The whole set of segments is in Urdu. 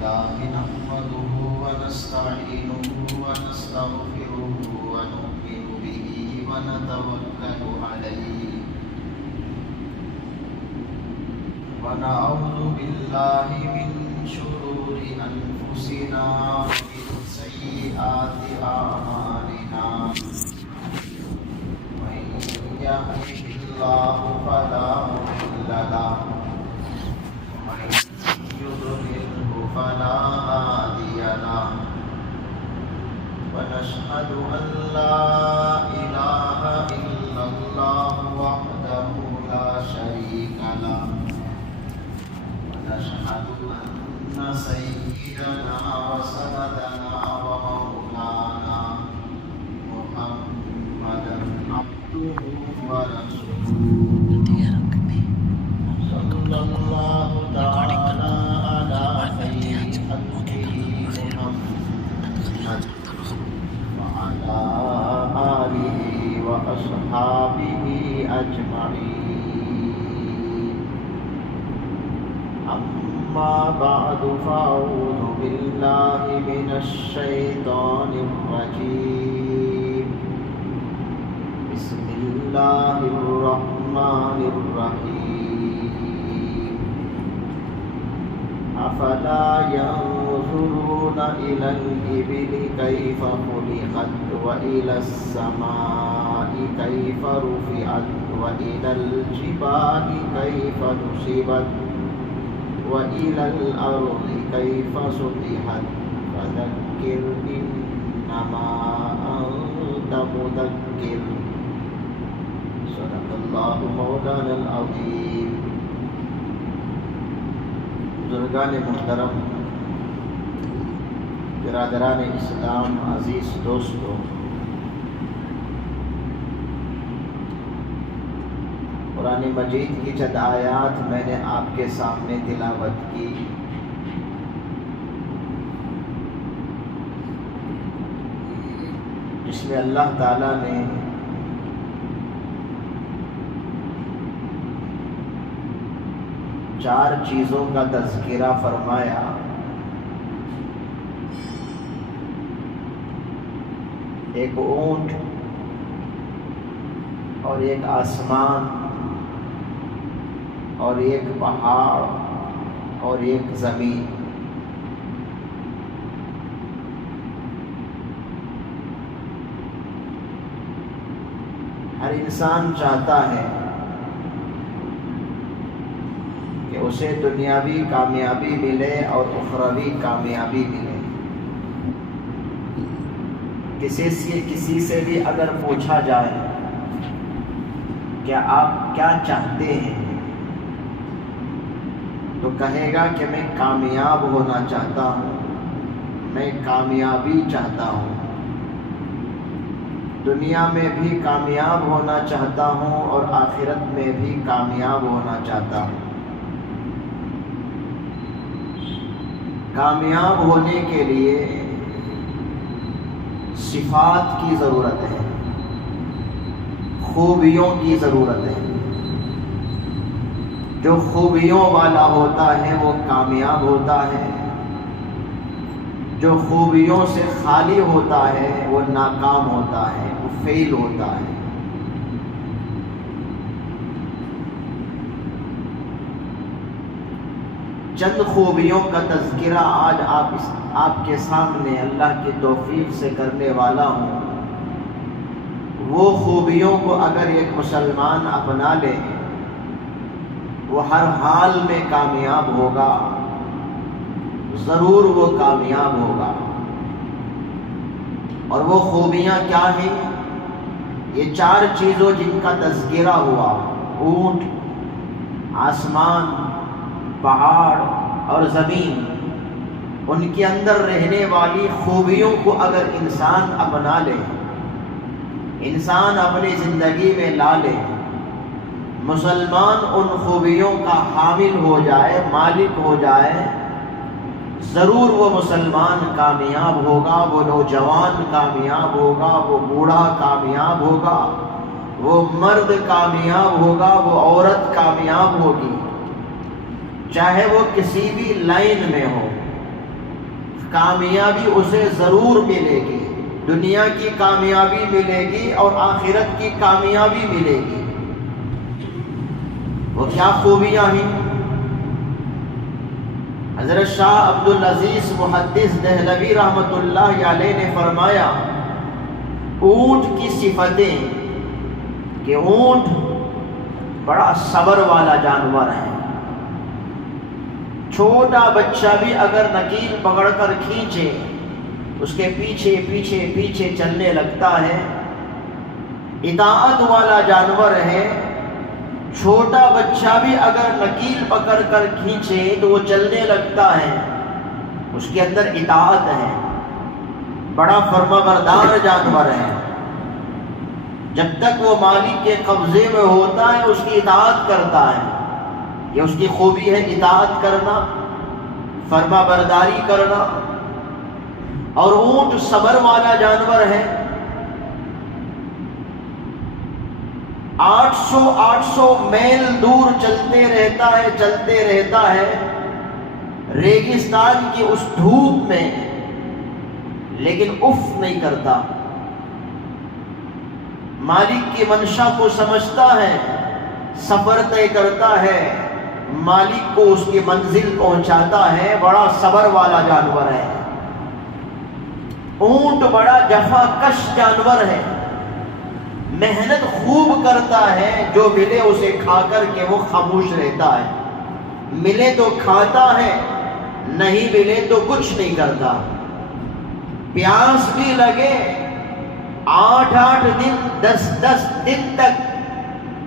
لله نحمده ونستعينه ونستغفره ونؤمن به ونتوكل عليه ونعوذ بالله من شرور أنفسنا ومن سيئات أعمالنا من يهده الله فلا مضل له ومن يضلله فلا هادي له ونشهد أن لا إله إلا الله وحده لا شريك له ونشهد أن سيدنا وسندنا ومولانا محمدا عبده ورسوله صلى الله تعالى على خير خلقه محمد وعلى آله وأصحابه أجمعين أما بعد فأعوذ بالله من الشيطان الرجيم بسم الله الرحمن الرحيم أفلا ينظرون إلى الإبل كيف خلقت وإلى السماء كيف رفعت وإلى الجبال كيف نصبت وإلى الأرض كيف سطحت فذكر إنما أنت مذكر صدق الله مولانا العظيم. بزرگان محترم، برادران اسلام، عزیز دوستو، قرآن مجید کی چند آیات میں نے آپ کے سامنے تلاوت کی. جس میں اللہ تعالیٰ نے چار چیزوں کا تذکرہ فرمایا. ایک اونٹ اور ایک آسمان اور ایک پہاڑ اور ایک زمین. ہر انسان چاہتا ہے کہ اسے دنیاوی کامیابی ملے اور اخروی کامیابی ملے. کسی سے بھی اگر پوچھا جائے کہ آپ کیا چاہتے ہیں تو کہے گا کہ میں کامیاب ہونا چاہتا ہوں، میں کامیابی چاہتا ہوں، دنیا میں بھی کامیاب ہونا چاہتا ہوں اور آخرت میں بھی کامیاب ہونا چاہتا ہوں. کامیاب ہونے کے لیے صفات کی ضرورت ہے، خوبیوں کی ضرورت ہے. جو خوبیوں والا ہوتا ہے وہ کامیاب ہوتا ہے، جو خوبیوں سے خالی ہوتا ہے وہ ناکام ہوتا ہے، وہ فیل ہوتا ہے. چند خوبیوں کا تذکرہ آج آپ کے سامنے اللہ کی توفیق سے کرنے والا ہوں. وہ خوبیوں کو اگر ایک مسلمان اپنا لے وہ ہر حال میں کامیاب ہوگا، ضرور وہ کامیاب ہوگا. اور وہ خوبیاں کیا ہیں؟ یہ چار چیزوں جن کا تذکرہ ہوا، اونٹ، آسمان، پہاڑ اور زمین، ان کے اندر رہنے والی خوبیوں کو اگر انسان اپنا لے، انسان اپنی زندگی میں لا لے، مسلمان ان خوبیوں کا حامل ہو جائے، مالک ہو جائے، ضرور وہ مسلمان کامیاب ہوگا، وہ نوجوان کامیاب ہوگا، وہ بوڑھا کامیاب ہوگا، وہ مرد کامیاب ہوگا، وہ عورت کامیاب ہوگی، چاہے وہ کسی بھی لائن میں ہو، کامیابی اسے ضرور ملے گی، دنیا کی کامیابی ملے گی اور آخرت کی کامیابی ملے گی۔ وہ کیا خوبیاں ہیں؟ حضرت شاہ عبدالعزیز محدث دہلوی رحمۃ اللہ علیہ نے فرمایا اونٹ کی صفتیں کہ اونٹ بڑا صبر والا جانور ہے، چھوٹا بچہ بھی اگر نکیل پکڑ کر کھینچے اس کے پیچھے پیچھے پیچھے چلنے لگتا ہے، اطاعت والا جانور ہے، چھوٹا بچہ بھی اگر نکیل پکڑ کر کھینچے تو وہ چلنے لگتا ہے، اس کے اندر اطاعت ہے، بڑا فرمانبردار جانور ہے، جب تک وہ مالک کے قبضے میں ہوتا ہے اس کی اطاعت کرتا ہے، یہ اس کی خوبی ہے، اطاعت کرنا، فرمانبرداری کرنا۔ اور اونٹ صبر والا جانور ہے، 800 میل دور چلتے رہتا ہے ریگستان کی اس دھوپ میں، لیکن اف نہیں کرتا، مالک کی منشا کو سمجھتا ہے، سفر طے کرتا ہے، مالک کو اس کی منزل پہنچاتا ہے، بڑا صبر والا جانور ہے۔ اونٹ بڑا جفا کش جانور ہے، محنت خوب کرتا ہے، جو ملے اسے کھا کر کے وہ خاموش رہتا ہے، ملے تو کھاتا ہے، نہیں ملے تو کچھ نہیں کرتا، پیاس بھی لگے 8 دن 10 دن تک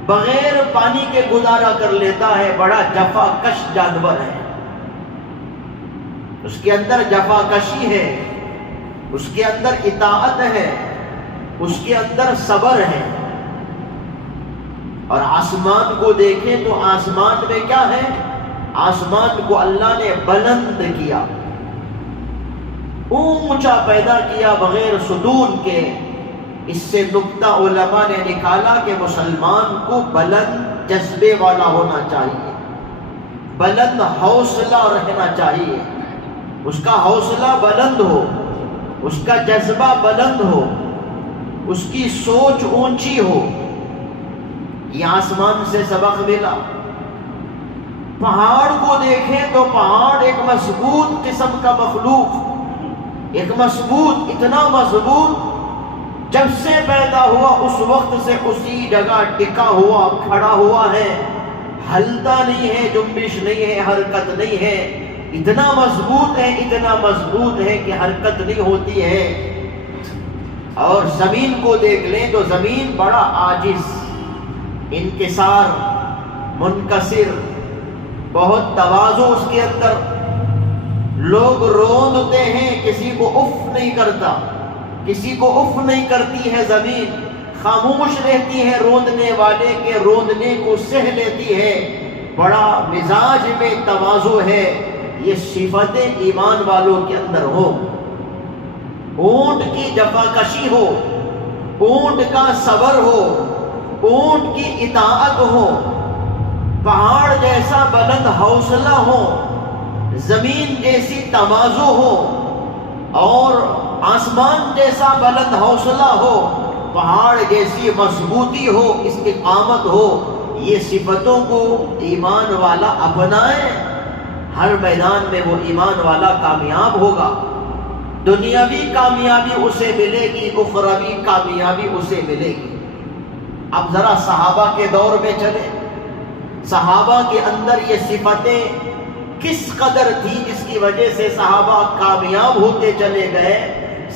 بغیر پانی کے گزارا کر لیتا ہے، بڑا جفا کش جانور ہے، اس کے اندر جفا کشی ہے، اس کے اندر اطاعت ہے، اس کے اندر صبر ہے۔ اور آسمان کو دیکھیں تو آسمان میں کیا ہے؟ آسمان کو اللہ نے بلند کیا، اونچا پیدا کیا بغیر ستون کے۔ اس سے نکتہ علماء نے نکالا کہ مسلمان کو بلند جذبے والا ہونا چاہیے، بلند حوصلہ رہنا چاہیے، اس کا حوصلہ بلند ہو، اس کا جذبہ بلند ہو، اس کی سوچ اونچی ہو۔ یہ آسمان سے سبق ملا۔ پہاڑ کو دیکھیں تو پہاڑ ایک مضبوط قسم کا مخلوق، ایک مضبوط، اتنا مضبوط جب سے پیدا ہوا اس وقت سے اسی جگہ ٹکا ہوا کھڑا ہوا ہے، ہلتا نہیں ہے، جنبش نہیں ہے، حرکت نہیں ہے، اتنا مضبوط ہے، اتنا مضبوط ہے کہ حرکت نہیں ہوتی ہے۔ اور زمین کو دیکھ لیں تو زمین بڑا عاجز، انکسار، منکسر، بہت تواضع اس کے اندر، لوگ روندتے ہیں، کسی کو اف نہیں کرتا، کسی کو اف نہیں کرتی ہے زمین، خاموش رہتی ہے، روندنے والے کے روندنے کو سہ لیتی ہے، بڑا مزاج میں تواضع ہے۔ یہ صفتیں ایمان والوں کے اندر ہو، اونٹ کی جفاکشی ہو، اونٹ کا صبر ہو، اونٹ کی اطاعت ہو، پہاڑ جیسا بلند حوصلہ ہو، زمین جیسی تواضع ہو، اور آسمان جیسا بلند حوصلہ ہو، پہاڑ جیسی مضبوطی ہو، استقامت ہو۔ یہ صفتوں کو ایمان والا اپنائے، ہر میدان میں وہ ایمان والا کامیاب ہوگا، دنیاوی کامیابی اسے ملے گی، اخروی کامیابی اسے ملے گی۔ اب ذرا صحابہ کے دور میں چلے، صحابہ کے اندر یہ صفتیں کس قدر تھی جس کی وجہ سے صحابہ کامیاب ہوتے چلے گئے۔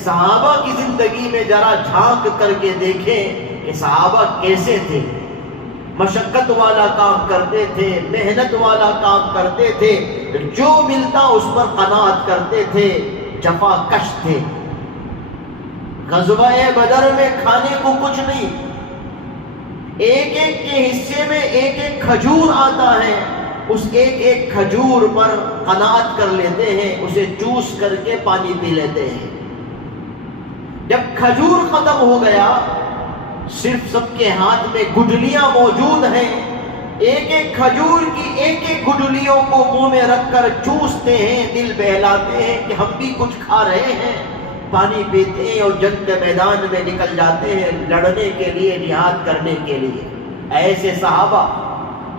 صحابہ کی زندگی میں ذرا جھانک کر کے دیکھیں کہ صحابہ کیسے تھے، مشقت والا کام کرتے تھے، محنت والا کام کرتے تھے، جو ملتا اس پر قناعت کرتے تھے، جفا کش تھے۔ غزوہ بدر میں کھانے کو کچھ نہیں، ایک ایک کے حصے میں ایک ایک کھجور آتا ہے، اس ایک ایک کھجور پر قناعت کر لیتے ہیں، اسے چوس کر کے پانی پی لیتے ہیں۔ جب کھجور ختم ہو گیا، صرف سب کے ہاتھ میں گٹھلیاں موجود ہیں، ایک ایک کھجور کی ایک ایک گڈلیوں کو منہ میں رکھ کر چوستے ہیں، دل بہلاتے ہیں کہ ہم بھی کچھ کھا رہے ہیں، پانی پیتے ہیں اور جنگ کے میدان میں نکل جاتے ہیں لڑنے کے لیے، جہاد کرنے کے لیے۔ ایسے صحابہ،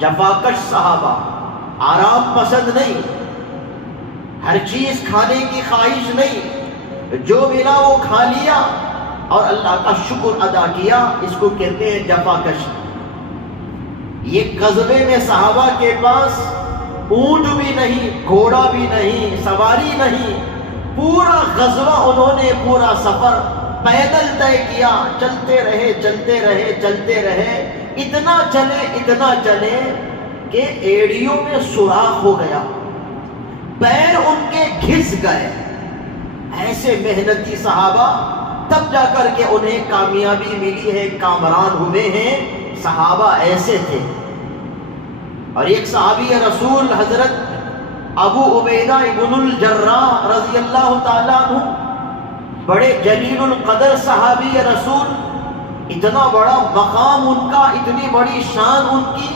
جفاکش صحابہ، آرام پسند نہیں، ہر چیز کھانے کی خواہش نہیں، جو ملا وہ کھا لیا اور اللہ کا شکر ادا کیا، اس کو کہتے ہیں جفاکش۔ یہ غزوے میں صحابہ کے پاس اونٹ بھی نہیں، گھوڑا بھی نہیں، سواری نہیں، پورا غزوہ انہوں نے، پورا سفر پیدل طے کیا، چلتے رہے چلتے رہے چلتے رہے، اتنا چلے کہ ایڑیوں میں سوراخ ہو گیا، پیر ان کے گھس گئے۔ ایسے محنتی صحابہ، تب جا کر کے انہیں کامیابی ملی ہے، کامران ہوئے ہیں۔ صحابہ ایسے تھے۔ اور ایک صحابی رسول حضرت ابو عبیدہ ابن الجراح رضی اللہ تعالیٰ عنہ، بڑے جلیل القدر صحابی رسول، اتنا بڑا مقام ان کا، اتنی بڑی شان ان کی،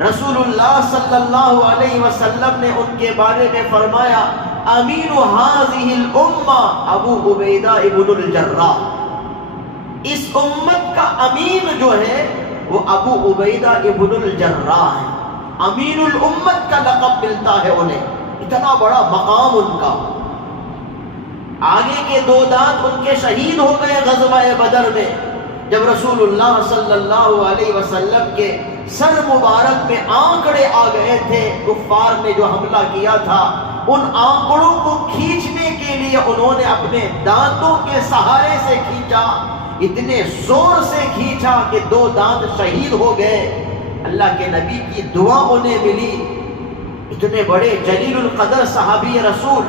رسول اللہ صلی اللہ علیہ وسلم نے ان کے بارے میں فرمایا امین هذه الامہ ابو عبیدہ ابن الجراح، اس امت کا امین جو ہے وہ ابو عبیدہ ابن الجراح ہے، امین الامت کا لقب ملتا ہے انہیں، اتنا بڑا مقام ان کا۔ آگے کے 2 دانت ان کے شہید ہو گئے غزوہ بدر میں، جب رسول اللہ صلی اللہ علیہ وسلم کے سر مبارک میں آنکڑے آ گئے تھے، کفار نے جو حملہ کیا تھا، ان آنکڑوں کو کھینچنے کے لیے انہوں نے اپنے دانتوں کے سہارے سے کھینچا، اتنے زور سے کھینچا کہ 2 دانت شہید ہو گئے۔ اللہ کے نبی کی دعا انہیں ملی۔ اتنے بڑے جلیل القدر صحابی رسول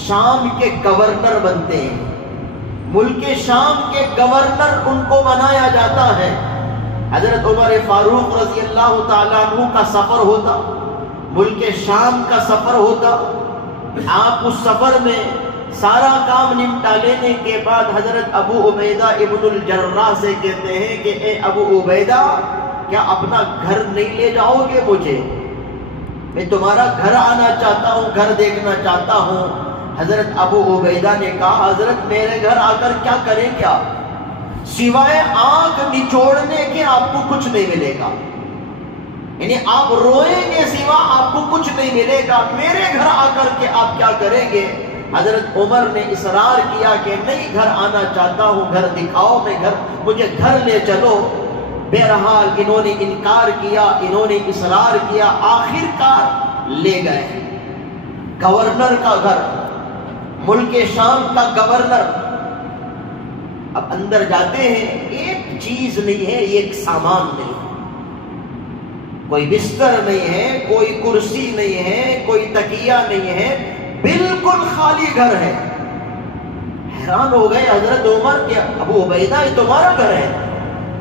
شام کے گورنر بنتے ہیں، ملک شام کے گورنر ان کو بنایا جاتا ہے۔ حضرت عمر فاروق رضی اللہ تعالیٰ عنہ کا سفر ہوتا، ملک شام کا سفر ہوتا، آپ اس سفر میں سارا کام نمٹا لینے کے بعد حضرت ابو عبیدہ ابن الجراح سے کہتے ہیں کہ اے ابو عبیدہ، کیا اپنا گھر نہیں لے جاؤ گے مجھے؟ میں تمہارا گھر آنا چاہتا ہوں، گھر دیکھنا چاہتا ہوں۔ حضرت ابو عبیدہ نے کہا حضرت میرے گھر آ کر کیا کریں گے آپ؟ سوائے آنکھ نچوڑنے کے آپ کو کچھ نہیں ملے گا، یعنی آپ روئیں گے سوا آپ کو کچھ نہیں ملے گا، میرے گھر آ کر کے آپ کیا کریں گے؟ حضرت عمر نے اصرار کیا کہ نہیں، گھر آنا چاہتا ہوں، گھر دکھاؤ، مجھے گھر لے چلو۔ بہرحال انہوں نے انکار کیا، انہوں نے اصرار کیا، آخر کار لے گئے۔ گورنر کا گھر، ملک شام کا گورنر، اب اندر جاتے ہیں، ایک چیز نہیں ہے، ایک سامان نہیں ہے، کوئی بستر نہیں ہے، کوئی کرسی نہیں ہے، کوئی تکیہ نہیں ہے، بالکل خالی گھر ہے۔ حیران ہو گئے حضرت عمر کہ ابو عبیدہ یہ تمہارا گھر ہے،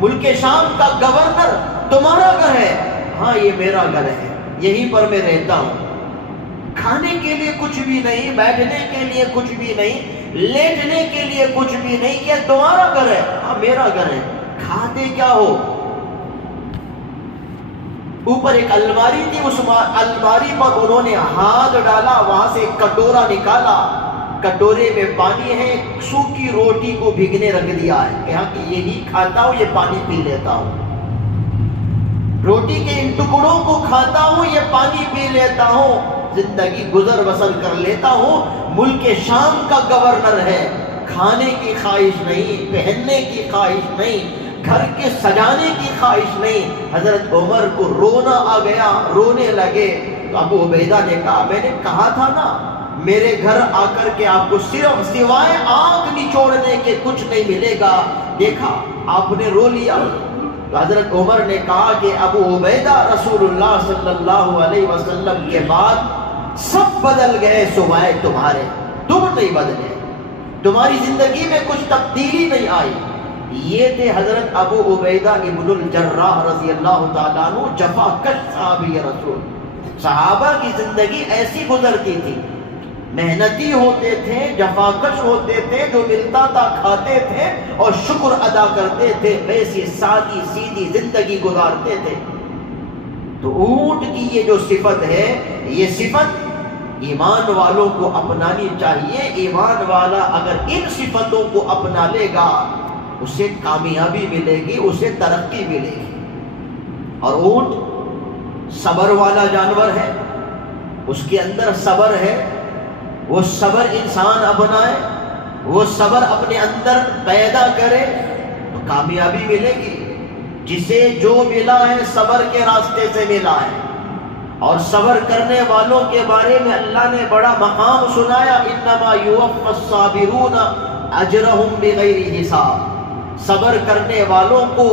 ملک شام کا گورنر تمہارا گھر ہے؟ ہاں یہ میرا گھر ہے، یہیں پر میں رہتا ہوں۔ کھانے کے لیے کچھ بھی نہیں، بیٹھنے کے لیے کچھ بھی نہیں، لیٹنے کے لیے کچھ بھی نہیں، یہ تمہارا گھر ہے؟ ہاں میرا گھر ہے۔ کھاتے کیا ہو؟ اوپر ایک الماری تھی، اس الماری پر انہوں نے ہاتھ ڈالا، وہاں سے ایک کٹورا نکالا، کٹورے میں پانی ہے، سوکھی روٹی کو بھگنے رکھ دیا ہے کہ ہاں کہ یہی کھاتا ہوں، یہ پانی پی لیتا ہوں، روٹی کے ان ٹکڑوں کو کھاتا ہوں، یہ پانی پی لیتا ہوں، زندگی گزر بسر کر لیتا ہوں۔ ملک شام کا گورنر ہے، کھانے کی خواہش نہیں، پہننے کی خواہش نہیں، گھر کے سجانے کی خواہش نہیں۔ حضرت عمر کو رونا آ گیا، رونے لگے۔ تو ابو عبیدہ نے کہا میں نے کہا تھا نا، میرے گھر آ کر کے آپ کو صرف سوائے آنکھ نچوڑنے کے کچھ نہیں ملے گا، دیکھا آپ نے رو لیا۔ تو حضرت عمر نے کہا کہ ابو عبیدہ، رسول اللہ صلی اللہ علیہ وسلم کے بعد سب بدل گئے سوائے تمہارے، تم نہیں بدلے، تمہاری زندگی میں کچھ تبدیلی نہیں آئی۔ یہ تھے حضرت ابو عبیدہ ابن الجراح رضی اللہ تعالیٰ عنہ، جفاکش صحابی رسول۔ صحابہ کی زندگی ایسی گزرتی تھی، محنتی ہوتے تھے، جفاکش ہوتے تھے، جو ملتا تھا کھاتے تھے اور شکر ادا کرتے تھے، ویسی سادی سیدھی زندگی گزارتے تھے۔ تو اونٹ کی یہ جو صفت ہے، یہ صفت ایمان والوں کو اپنانی چاہیے. ایمان والا اگر ان صفتوں کو اپنا لے گا اسے کامیابی ملے گی، اسے ترقی ملے گی. اور اونٹ صبر والا جانور ہے، اس کے اندر صبر ہے. وہ صبر انسان اپنائے، وہ صبر اپنے اندر پیدا کرے تو کامیابی ملے گی. جسے جو ملا ہے صبر کے راستے سے ملا ہے. اور صبر کرنے والوں کے بارے میں اللہ نے بڑا مقام سنایا، انما یوفی الصابرون اجرہم بغیر حساب. صبر کرنے والوں کو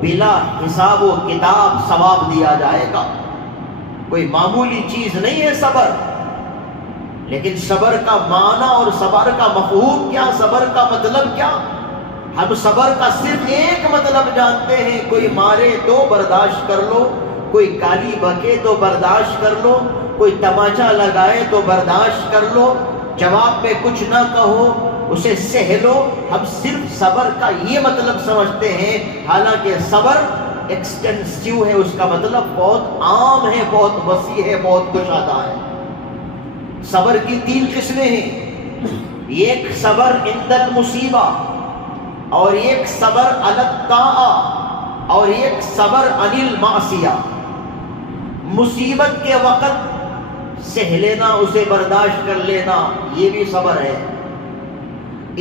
بلا حساب و کتاب ثواب دیا جائے گا. کوئی معمولی چیز نہیں ہے صبر. لیکن صبر کا معنی اور صبر کا مفہوم کیا، صبر کا مطلب کیا؟ ہم صبر کا صرف ایک مطلب جانتے ہیں، کوئی مارے تو برداشت کر لو، کوئی گالی بکے تو برداشت کر لو، کوئی تماچا لگائے تو برداشت کر لو، جواب میں کچھ نہ کہو اسے سہ لو. ہم صرف صبر کا یہ مطلب سمجھتے ہیں، حالانکہ صبر ایکسٹینسیو ہے، اس کا مطلب بہت عام ہے، بہت وسیع ہے، بہت کشادہ ہے. صبر کی 3 قسمیں ہیں. ایک صبر عند المصیبہ، اور ایک صبر علی الطاعہ، اور ایک صبر عن المعصیہ. مصیبت کے وقت سہ لینا، اسے برداشت کر لینا، یہ بھی صبر ہے.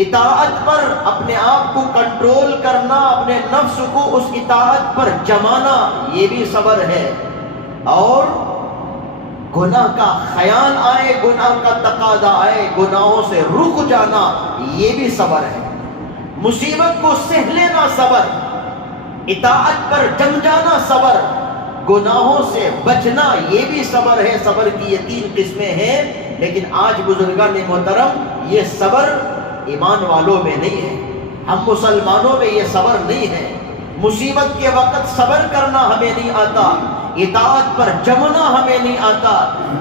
اطاعت پر اپنے آپ کو کنٹرول کرنا، اپنے نفس کو اس اطاعت پر جمانا، یہ بھی صبر ہے. اور گناہ کا خیال آئے، گناہ کا تقاضا آئے، گناہوں سے رک جانا، یہ بھی صبر ہے. مصیبت کو سہ لینا صبر، اطاعت پر جم جانا صبر، گناہوں سے بچنا یہ بھی صبر ہے. صبر کی یہ 3 قسمیں ہیں. لیکن آج بزرگان محترم یہ صبر ایمان والوں میں نہیں ہے، ہم مسلمانوں میں یہ صبر نہیں ہے. مصیبت کے وقت صبر کرنا ہمیں نہیں آتا، اطاعت پر جمنا ہمیں نہیں آتا،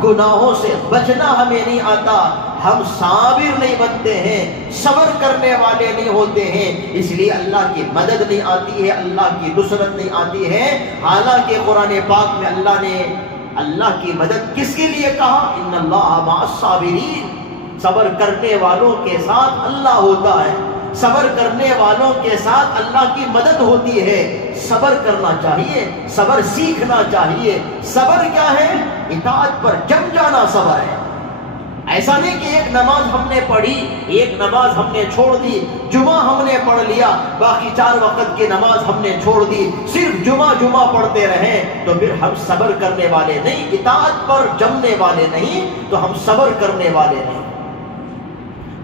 گناہوں سے بچنا ہمیں نہیں آتا. ہم صابر نہیں بنتے ہیں، صبر کرنے والے نہیں ہوتے ہیں. اس لیے اللہ کی مدد نہیں آتی ہے، اللہ کی نصرت نہیں آتی ہے. حالانکہ قرآن پاک میں اللہ نے اللہ کی مدد کس کے لیے کہا؟ ان اللہ مع الصابرین. صبر کرنے والوں کے ساتھ اللہ ہوتا ہے، صبر کرنے والوں کے ساتھ اللہ کی مدد ہوتی ہے. صبر کرنا چاہیے، صبر سیکھنا چاہیے. صبر کیا ہے؟ اطاعت پر جم جانا صبر ہے. ایسا نہیں کہ ایک نماز ہم نے پڑھی، ایک نماز ہم نے چھوڑ دی، جمعہ ہم نے پڑھ لیا، باقی 4 وقت کی نماز ہم نے چھوڑ دی، صرف جمعہ پڑھتے رہیں تو پھر ہم صبر کرنے والے نہیں، اطاعت پر جمنے والے نہیں، تو ہم صبر کرنے والے نہیں.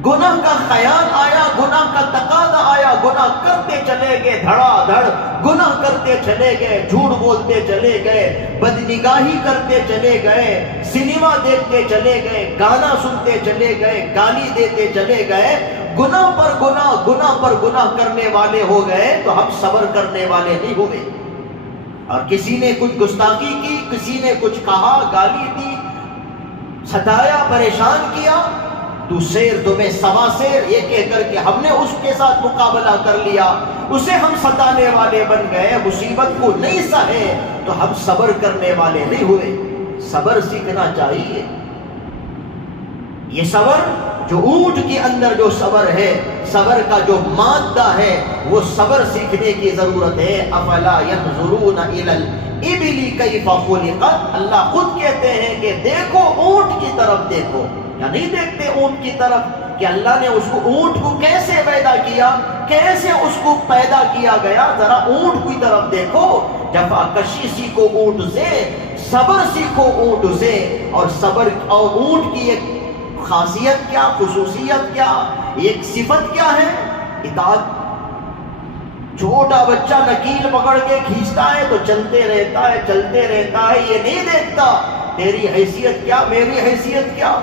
گناہ کا خیال آیا، گناہ کا تقاضا آیا، گناہ کرتے چلے گئے، دھڑا دھڑ گناہ کرتے چلے گئے، جھوٹ بولتے چلے گئے، بدنگاہی کرتے چلے گئے، سنیما دیکھتے چلے گئے، گانا سنتے چلے گئے، گالی دیتے چلے گئے، گناہ پر گناہ، گناہ پر گناہ کرنے والے ہو گئے تو ہم صبر کرنے والے نہیں ہوئے. اور کسی نے کچھ گستاخی کی، کسی نے کچھ کہا، گالی دی، ستایا، پریشان کیا، تو شیر تمہیں سوا شیر، یہ کہہ کر کے ہم نے اس کے ساتھ مقابلہ کر لیا، اسے ہم ستانے والے بن گئے، مصیبت کو نہیں سہے تو ہم صبر کرنے والے نہیں ہوئے. صبر سیکھنا چاہیے. یہ صبر جو اونٹ کے اندر جو صبر ہے، صبر کا جو مادہ ہے، وہ صبر سیکھنے کی ضرورت ہے. افلا ينظرون الى الابل کیف خلقت. اللہ خود کہتے ہیں کہ دیکھو اونٹ کی طرف دیکھو. یا نہیں دیکھتے اونٹ کی طرف کہ اللہ نے اس کو، اونٹ کو کیسے پیدا کیا، کیسے اس کو پیدا کیا گیا. ذرا اونٹ کی طرف دیکھو. جفا کشی سیکھو اونٹ سے، صبر سیکھو اونٹ سے. اور صبر اور اونٹ کی ایک خاصیت کیا، خصوصیت کیا، ایک صفت کیا ہے؟ اطاعت. چھوٹا بچہ نکیل پکڑ کے کھینچتا ہے تو چلتے رہتا ہے، چلتے رہتا ہے، یہ نہیں دیکھتا تیری حیثیت کیا، میری حیثیت کیا،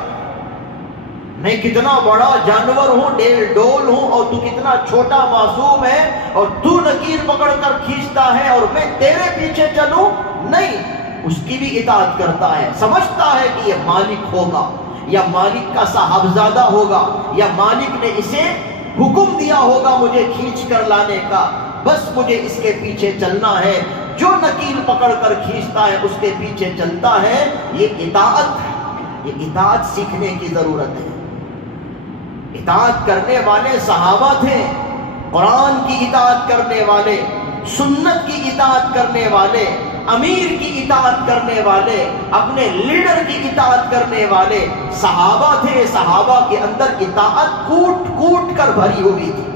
میں کتنا بڑا جانور ہوں، ڈول ہوں، اور تو کتنا چھوٹا معصوم ہے، اور تو نکیل پکڑ کر کھینچتا ہے اور میں تیرے پیچھے چلوں. نہیں، اس کی بھی اطاعت کرتا ہے، سمجھتا ہے کہ یہ مالک ہوگا، یا مالک کا صاحبزادہ ہوگا، یا مالک نے اسے حکم دیا ہوگا مجھے کھینچ کر لانے کا. بس مجھے اس کے پیچھے چلنا ہے، جو نکیل پکڑ کر کھینچتا ہے اس کے پیچھے چلتا ہے۔ یہ اطاعت ہے، یہ اطاعت سیکھنے کی ضرورت ہے۔ اطاعت کرنے والے صحابہ تھے، قرآن کی اطاعت کرنے والے، سنت کی اطاعت کرنے والے، امیر کی اطاعت کرنے والے، اپنے لیڈر کی اطاعت کرنے والے صحابہ تھے۔ صحابہ کے اندر اطاعت کوٹ کوٹ کر بھری ہوئی تھی۔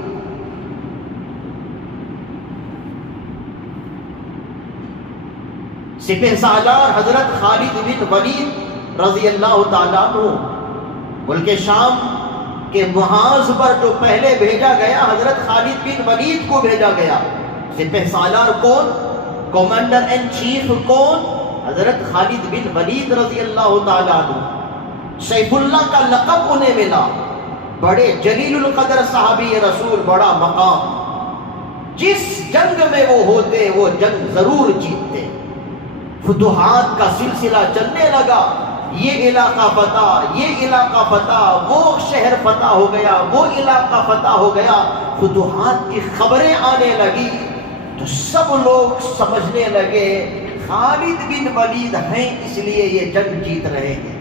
سپہ سالار حضرت خالد بن ولید رضی اللہ تعالیٰ عنہ ملک شام کہ محاذ پر جو پہلے بھیجا گیا حضرت خالد بن ولید کو بھیجا گیا۔ سپہ سالار کون؟ کمانڈر ان چیف کون؟ حضرت خالد بن ولید رضی اللہ تعالیٰ عنہ۔ سیف اللہ کا لقب انہیں ملا، بڑے جلیل القدر صحابی رسول، بڑا مقام۔ جس جنگ میں وہ ہوتے وہ جنگ ضرور جیتتے۔ فتوحات کا سلسلہ چلنے لگا، یہ علاقہ فتح، یہ علاقہ فتح، وہ شہر فتح ہو گیا، وہ علاقہ فتح ہو گیا، فتوحات کی خبریں آنے لگی تو سب لوگ سمجھنے لگے خالد بن ولید ہیں اس لیے یہ جنگ جیت رہے ہیں،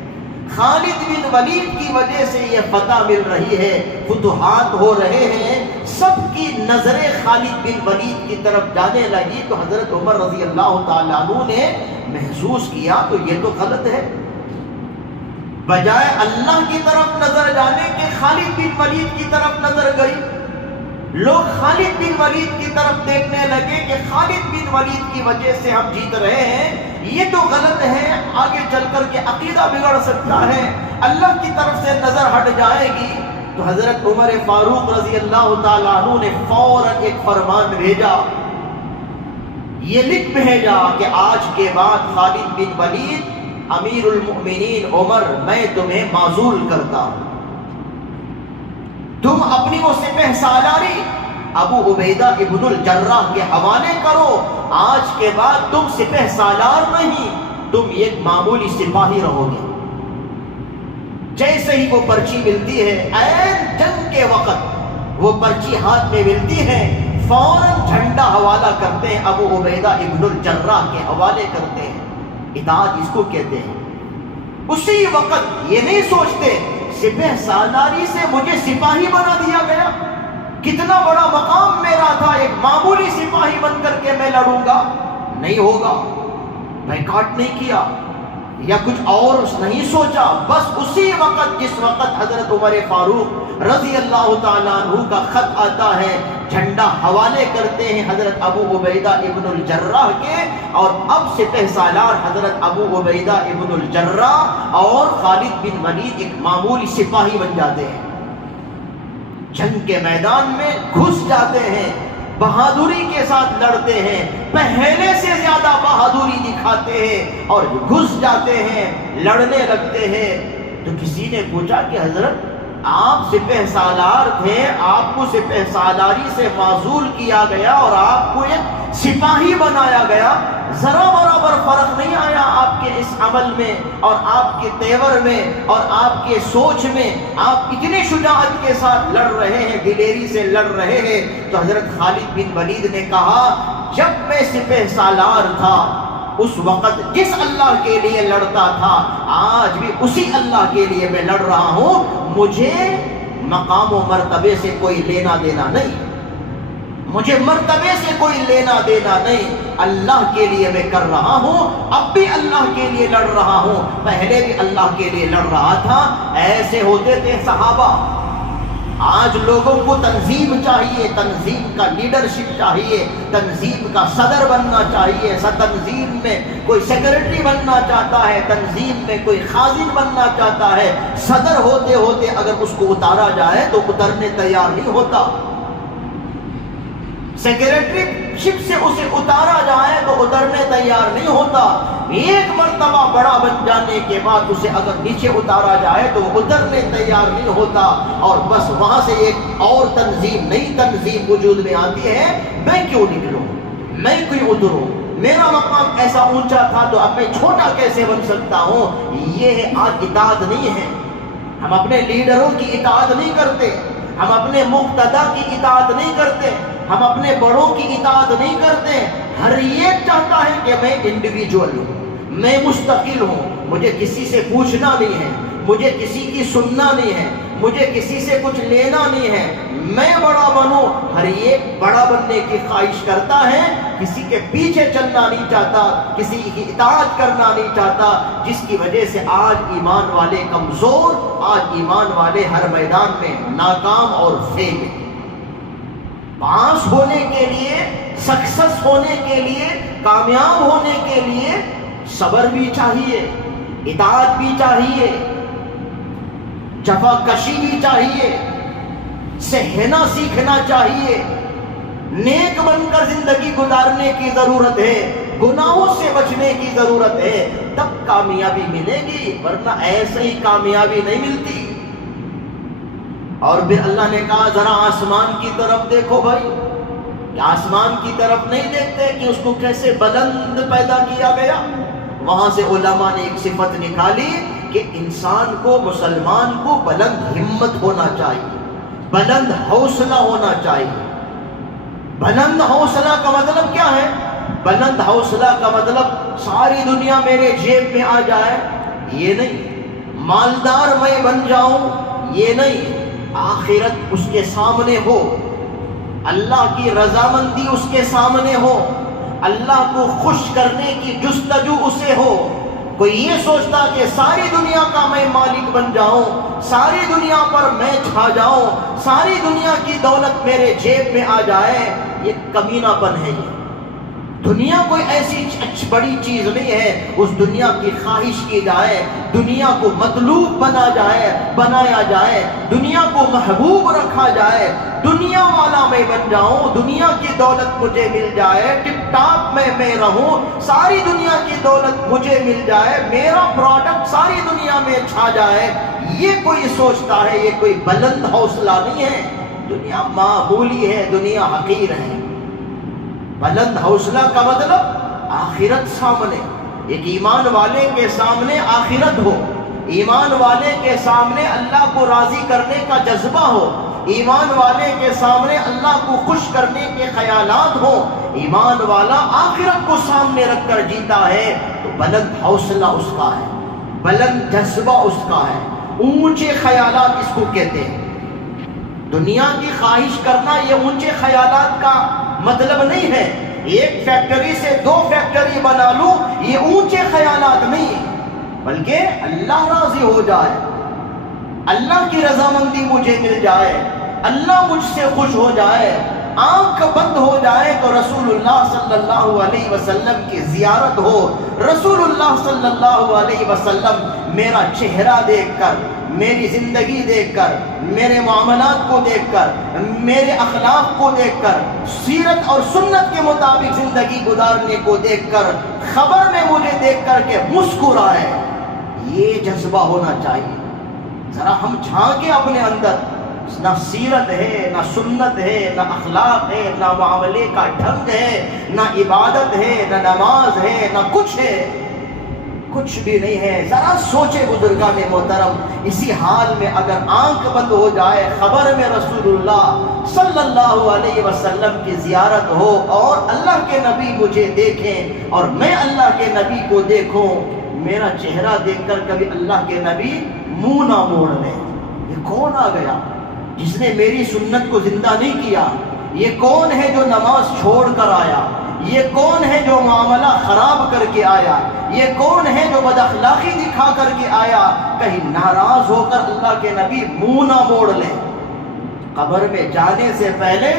خالد بن ولید کی وجہ سے یہ فتح مل رہی ہے، فتوحات ہو رہے ہیں۔ سب کی نظریں خالد بن ولید کی طرف جانے لگی تو حضرت عمر رضی اللہ تعالیٰ عنہ نے محسوس کیا تو یہ تو غلط ہے، بجائے اللہ کی طرف نظر جانے کے خالد بن ولید کی طرف نظر گئی۔ لوگ خالد بن ولید کی طرف دیکھنے لگے کہ خالد بن ولید کی وجہ سے ہم جیت رہے ہیں، یہ تو غلط ہے، آگے چل کر کے عقیدہ بگڑ سکتا ہے، اللہ کی طرف سے نظر ہٹ جائے گی۔ تو حضرت عمر فاروق رضی اللہ تعالیٰ عنہ نے فوراً ایک فرمان بھیجا، یہ لکھ بھیجا کہ آج کے بعد خالد بن ولید امیر المؤمنین عمر میں تمہیں معزول کرتا ہوں، تم اپنی وہ سپہ سالاری ابو عبیدہ ابن الجراح کے حوالے کرو، آج کے بعد تم سپہ سالار نہیں، تم ایک معمولی سپاہی رہو گے۔ جیسے ہی وہ پرچی ملتی ہے، عین جنگ کے وقت وہ پرچی ہاتھ میں ملتی ہے، فوراً جھنڈا حوالہ کرتے ہیں، ابو عبیدہ ابن الجراح کے حوالے کرتے ہیں۔ اطاعت اس کو کہتے ہیں۔ اسی وقت یہ نہیں سوچتے سپہ سالاری سے مجھے سپاہی بنا دیا گیا، کتنا بڑا مقام میرا تھا، ایک معمولی سپاہی بن کر کے میں لڑوں گا، نہیں ہوگا، بائیکاٹ نہیں کیا یا کچھ اور نہیں سوچا۔ بس اسی وقت جس وقت حضرت عمر فاروق رضی اللہ تعالیٰ عنہ کا خط آتا ہے، جھنڈا حوالے کرتے ہیں حضرت ابو عبیدہ ابن الجراح کے، اور اب سپہ سالار حضرت ابو عبیدہ ابن الجراح اور خالد بن ولید ایک معمولی سپاہی بن جاتے ہیں، جنگ کے میدان میں گھس جاتے ہیں، بہادری کے ساتھ لڑتے ہیں، پہلے سے زیادہ بہادری دکھاتے ہیں اور گھس جاتے ہیں، لڑنے لگتے ہیں۔ تو کسی نے پوچھا کہ حضرت آپ سپہ سالار تھے، آپ کو سپہ سالاری سے معزول کیا گیا اور آپ کو ایک سپاہی بنایا گیا، ذرا برابر فرق نہیں آیا آپ کے اس عمل میں اور آپ کے تیور میں اور آپ کے سوچ میں؟ آپ اتنی شجاعت کے ساتھ لڑ رہے ہیں، دلیری سے لڑ رہے ہیں۔ تو حضرت خالد بن ولید نے کہا جب میں سپہ سالار تھا اس وقت جس اللہ کے لیے لڑتا تھا آج بھی اسی اللہ کے لیے میں لڑ رہا ہوں، مجھے مقام و مرتبے سے کوئی لینا دینا نہیں، مجھے مرتبے سے کوئی لینا دینا نہیں، اللہ کے لیے میں کر رہا ہوں، اب بھی اللہ کے لیے لڑ رہا ہوں، پہلے بھی اللہ کے لیے لڑ رہا تھا۔ ایسے ہوتے تھے صحابہ۔ آج لوگوں کو تنظیم چاہیے، تنظیم کا لیڈرشپ چاہیے، تنظیم کا صدر بننا چاہیے، تنظیم میں کوئی سیکرٹری بننا چاہتا ہے، تنظیم میں کوئی خازن بننا چاہتا ہے، صدر ہوتے ہوتے اگر اس کو اتارا جائے تو اترنے تیار نہیں ہوتا، سیکرٹری شپ سے اسے اتارا جائے تو اترنے تیار نہیں ہوتا، ایک مرتبہ بڑا بن جانے کے بعد اسے اگر نیچے اتارا جائے تو وہ اترنے تیار نہیں ہوتا، اور بس وہاں سے ایک اور تنظیم، نئی تنظیم وجود میں آتی ہے، میں کیوں نکلوں، میں کیوں اتروں، میرا مقام ایسا اونچا تھا تو اب میں چھوٹا کیسے بن سکتا ہوں۔ یہ آج اطاعت نہیں ہے، ہم اپنے لیڈروں کی اطاعت نہیں کرتے، ہم اپنے مقتدا کی اطاعت نہیں کرتے، ہم اپنے بڑوں کی اطاعت نہیں کرتے۔ ہر ایک چاہتا ہے کہ میں انڈیویجول ہوں، میں مستقل ہوں، مجھے کسی سے پوچھنا نہیں ہے، مجھے کسی کی سننا نہیں ہے، مجھے کسی سے کچھ لینا نہیں ہے، میں بڑا بنوں۔ ہر ایک بڑا بننے کی خواہش کرتا ہے، کسی کے پیچھے چلنا نہیں چاہتا، کسی کی اطاعت کرنا نہیں چاہتا، جس کی وجہ سے آج ایمان والے کمزور، آج ایمان والے ہر میدان میں ناکام اور فیل ہیں۔ پاس ہونے کے لیے، سکسس ہونے کے لیے، کامیاب ہونے کے لیے صبر بھی چاہیے، اطاعت بھی چاہیے، جفا کشی بھی چاہیے، سہنا سیکھنا چاہیے، نیک بن کر زندگی گزارنے کی ضرورت ہے، گناہوں سے بچنے کی ضرورت ہے، تب کامیابی ملے گی، ورنہ ایسے ہی کامیابی نہیں ملتی۔ اور پھر اللہ نے کہا ذرا آسمان کی طرف دیکھو بھائی، کہ آسمان کی طرف نہیں دیکھتے کہ اس کو کیسے بلند پیدا کیا گیا؟ وہاں سے علماء نے ایک صفت نکالی کہ انسان کو، مسلمان کو بلند ہمت ہونا چاہیے، بلند حوصلہ ہونا چاہیے۔ بلند حوصلہ کا مطلب کیا ہے؟ بلند حوصلہ کا مطلب ساری دنیا میرے جیب میں آ جائے یہ نہیں، مالدار میں بن جاؤں یہ نہیں، آخرت اس کے سامنے ہو، اللہ کی رضامندی اس کے سامنے ہو، اللہ کو خوش کرنے کی جستجو اسے ہو۔ کوئی یہ سوچتا کہ ساری دنیا کا میں مالک بن جاؤں، ساری دنیا پر میں چھا جاؤں، ساری دنیا کی دولت میرے جیب میں آ جائے، یہ کمینہ پن ہے۔ یہ دنیا کوئی ایسی بڑی چیز نہیں ہے اس دنیا کی خواہش کی جائے، دنیا کو مطلوب بنایا جائے، دنیا کو محبوب رکھا جائے، دنیا والا میں بن جاؤں، دنیا کی دولت مجھے مل جائے، ٹپ ٹاپ میں رہوں، ساری دنیا کی دولت مجھے مل جائے، میرا پروڈکٹ ساری دنیا میں چھا جائے، یہ کوئی سوچتا ہے، یہ کوئی بلند حوصلہ نہیں ہے۔ دنیا معمولی ہے، دنیا حقیر ہے۔ بلند حوصلہ کا مطلب آخرت سامنے، ایک ایمان والے کے سامنے آخرت ہو، ایمان والے کے سامنے اللہ کو راضی کرنے کا جذبہ ہو، ایمان والے کے سامنے اللہ کو خوش کرنے کے خیالات ہو، ایمان والا آخرت کو سامنے رکھ کر جیتا ہے تو بلند حوصلہ اس کا ہے، بلند جذبہ اس کا ہے، اونچے خیالات اس کو کہتے ہیں۔ دنیا کی خواہش کرنا یہ اونچے خیالات کا مطلب نہیں ہے، ایک فیکٹری سے 2 فیکٹری بنا لوں یہ اونچے خیالات نہیں، بلکہ اللہ راضی ہو جائے، اللہ کی رضامندی مجھے مل جائے، اللہ مجھ سے خوش ہو جائے، آنکھ بند ہو جائے تو رسول اللہ صلی اللہ علیہ وسلم کی زیارت ہو، رسول اللہ صلی اللہ علیہ وسلم میرا چہرہ دیکھ کر، میری زندگی دیکھ کر، میرے معاملات کو دیکھ کر، میرے اخلاق کو دیکھ کر، سیرت اور سنت کے مطابق زندگی گزارنے کو دیکھ کر، خبر میں مجھے دیکھ کر کے مسکرائے، یہ جذبہ ہونا چاہیے۔ ذرا ہم جھانکیں اپنے اندر، نہ سیرت ہے، نہ سنت ہے، نہ اخلاق ہے، نہ معاملے کا ڈھنگ ہے، نہ عبادت ہے، نہ نماز ہے، نہ کچھ ہے، کچھ بھی نہیں ہے۔ ذرا سوچے بزرگان محترم، اسی حال میں اگر آنکھ بند ہو جائے، خبر میں رسول اللہ صلی اللہ علیہ وسلم کی زیارت ہو اور اللہ کے نبی مجھے دیکھیں اور میں اللہ کے نبی کو دیکھوں، میرا چہرہ دیکھ کر کبھی اللہ کے نبی منہ نہ موڑ لیں، یہ کون آ گیا جس نے میری سنت کو زندہ نہیں کیا؟ یہ کون ہے جو نماز چھوڑ کر آیا؟ یہ کون ہے جو معاملہ خراب کر کے آیا؟ یہ کون ہے جو بد اخلاقی دکھا کر کے آیا؟ کہیں ناراض ہو کر اللہ کے نبی منہ نہ موڑ لیں۔ قبر میں جانے سے پہلے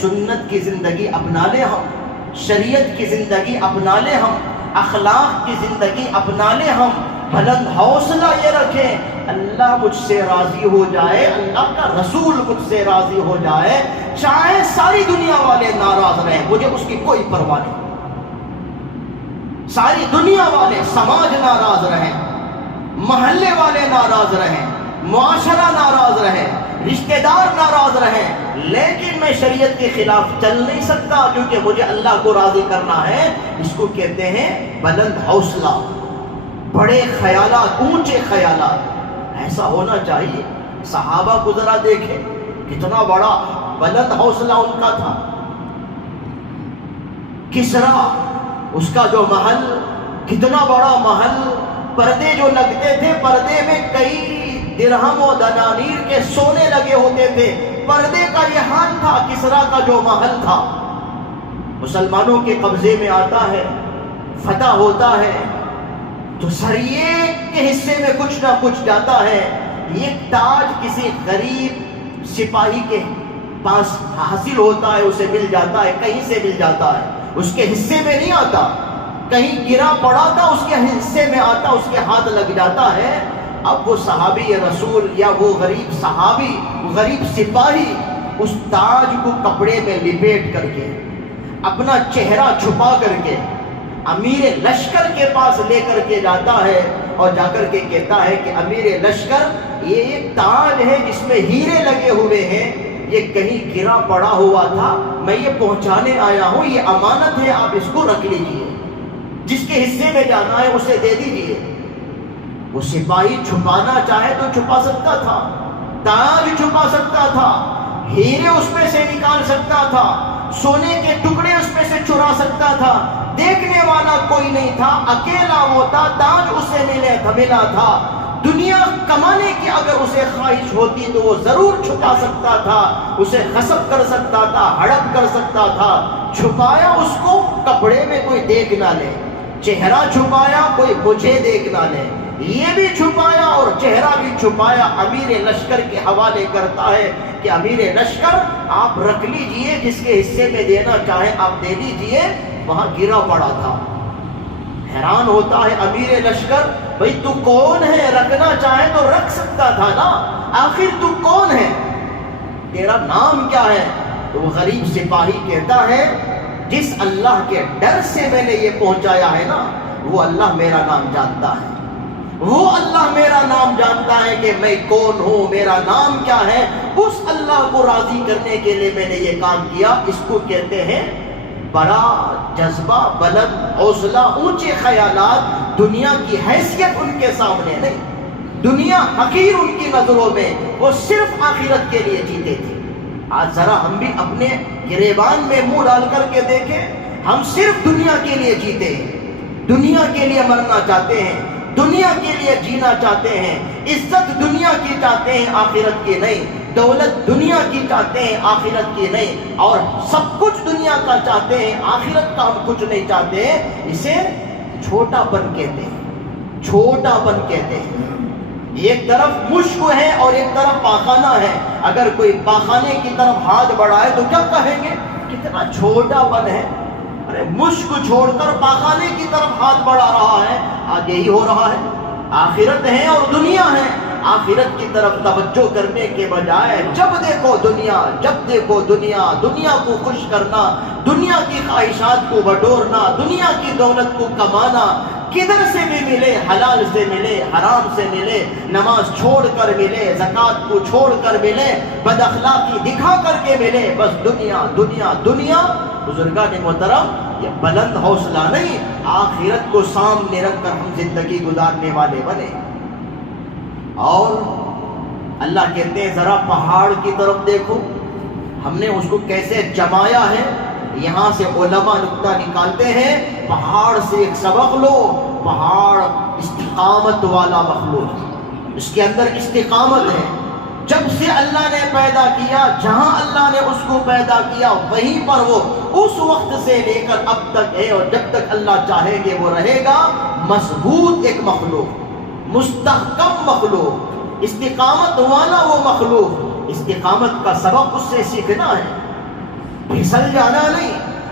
سنت کی زندگی اپنا لیں، ہم شریعت کی زندگی اپنا لیں، ہم اخلاق کی زندگی اپنا لیں، ہم بلند حوصلہ یہ رکھیں اللہ مجھ سے راضی ہو جائے، اللہ کا رسول مجھ سے راضی ہو جائے، چاہے ساری دنیا والے ناراض رہیں، مجھے اس کی کوئی پرواہ نہیں۔ ساری دنیا والے، سماج ناراض رہیں، محلے والے ناراض رہیں، معاشرہ ناراض رہے، رشتہ دار ناراض رہے، لیکن میں شریعت کے خلاف چل نہیں سکتا کیونکہ مجھے اللہ کو راضی کرنا ہے۔ اس کو کہتے ہیں بلند حوصلہ، بڑے خیالات، اونچے خیالات۔ ایسا ہونا چاہیے۔ صحابہ کو ذرا دیکھیں، کتنا بڑا بلند حوصلہ ان کا تھا. کسرا اس کا جو محل، کتنا بڑا محل، پردے جو لگتے تھے، پردے میں کئی درہم و دنانیر کے سونے لگے ہوتے تھے. پردے کا یہ حال تھا کسرا کا جو محل تھا. مسلمانوں کے قبضے میں آتا ہے، فتح ہوتا ہے تو سریے کے حصے میں کچھ نہ کچھ جاتا ہے. یہ تاج کسی غریب سپاہی کے پاس حاصل ہوتا ہے، اسے مل جاتا ہے، کہیں سے مل جاتا ہے، اس کے حصے میں نہیں آتا. کہیں گرا پڑا تھا، اس کے حصے میں آتا، اس کے ہاتھ لگ جاتا ہے. اب وہ صحابی رسول یا وہ غریب صحابی، وہ غریب سپاہی اس تاج کو کپڑے میں لپیٹ کر کے، اپنا چہرہ چھپا کر کے امیر لشکر کے پاس لے کر کے جاتا ہے اور جا کر کے کہتا ہے کہ امیر لشکر، یہ ایک تاج ہے جس میں ہیرے لگے ہوئے ہیں، یہ کہیں گرا پڑا ہوا تھا، میں یہ پہنچانے آیا ہوں، یہ امانت ہے، آپ اس کو رکھ لیجئے، جس کے حصے میں جانا ہے اسے دے دیجئے. وہ سپاہی چھپانا چاہے تو چھپا سکتا تھا، تاج چھپا سکتا تھا، ہیرے اس میں سے نکال سکتا تھا، سونے کے ٹکڑے اس میں سے چرا سکتا تھا. دیکھنے والا کوئی نہیں تھا، اکیلا وہ تھا، تاج اسے ملا تھا. دنیا کمانے کی اگر اسے خواہش ہوتی تو وہ ضرور چھپا سکتا تھا، اسے غصب کر سکتا تھا، ہڑپ کر سکتا تھا. چھپایا اس کو کپڑے میں، کوئی دیکھ نہ لے. چہرہ چھپایا، کوئی مجھے دیکھ نہ لے. یہ بھی چھپایا اور چہرہ بھی چھپایا. امیر لشکر کے حوالے کرتا ہے کہ امیر لشکر آپ رکھ لیجئے، جس کے حصے میں دینا چاہے آپ دے دیجئے. وہاں گرا پڑا تھا. حیران ہوتا ہے امیر لشکر، بھئی تو کون ہے؟ رکھنا چاہے تو رکھ سکتا تھا نا، آخر تو کون ہے؟ تیرا نام کیا ہے؟ تو وہ غریب سپاہی کہتا ہے، جس اللہ کے ڈر سے میں نے یہ پہنچایا ہے نا، وہ اللہ میرا نام جانتا ہے. وہ اللہ میرا نام جانتا ہے کہ میں کون ہوں، میرا نام کیا ہے. اس اللہ کو راضی کرنے کے لیے میں نے یہ کام کیا. اس کو کہتے ہیں بڑا جذبہ، بلند حوصلہ، اونچے خیالات. دنیا کی حیثیت ان کے سامنے نہیں، دنیا حقیر ان کی نظروں میں. وہ صرف آخرت کے لیے جیتے تھے. آج ذرا ہم بھی اپنے گریبان میں منہ ڈال کر کے دیکھیں، ہم صرف دنیا کے لیے جیتے ہیں، دنیا کے لیے مرنا چاہتے ہیں، دنیا کے لیے جینا چاہتے ہیں. عزت دنیا کی چاہتے ہیں، آخرت کی نہیں. دولت دنیا کی چاہتے ہیں، آخرت کی نہیں. اور سب کچھ دنیا کا چاہتے ہیں، آخرت کا ہم کچھ نہیں چاہتے ہیں. اسے چھوٹا پن کہتے ہیں، چھوٹا پن کہتے ہیں. ایک طرف مشک ہے اور ایک طرف پاخانہ ہے. اگر کوئی پاخانے کی طرف ہاتھ بڑھائے تو کیا کہیں گے؟ کتنا چھوٹا پن ہے. ارے مشک چھوڑ کر پاخانے کی طرف ہاتھ بڑھا رہا ہے. آج یہی ہو رہا ہے. آخرت ہے اور دنیا ہے. آخرت کی طرف توجہ کرنے کے بجائے جب دیکھو دنیا، جب دیکھو دنیا، دنیا کو خوش کرنا، دنیا کی خواہشات کو بٹورنا، دنیا کی دولت کو کمانا. کدھر سے بھی ملے، حلال سے ملے، حرام سے ملے، نماز چھوڑ کر ملے، زکوٰۃ کو چھوڑ کر ملے، بد اخلاقی دکھا کر کے ملے، بس دنیا دنیا دنیا. بزرگان محترم، یہ بلند حوصلہ نہیں، آخرت کو سامنے رکھ کر ہم زندگی گزارنے والے بنے. اور اللہ کہتے ہیں ذرا پہاڑ کی طرف دیکھو، ہم نے اس کو کیسے جمایا ہے. یہاں سے علماء نقطہ نکالتے ہیں، پہاڑ سے ایک سبق لو. پہاڑ استقامت والا مخلوق، اس کے اندر استقامت ہے. جب سے اللہ نے پیدا کیا، جہاں اللہ نے اس کو پیدا کیا وہیں پر وہ اس وقت سے لے کر اب تک ہے، اور جب تک اللہ چاہے گے وہ رہے گا. مضبوط ایک مخلوق، مستحکم مخلوق، استقامت والا وہ مخلوق. استقامت کا سبق اس سے سیکھنا ہے. پھسل جانا نہیں،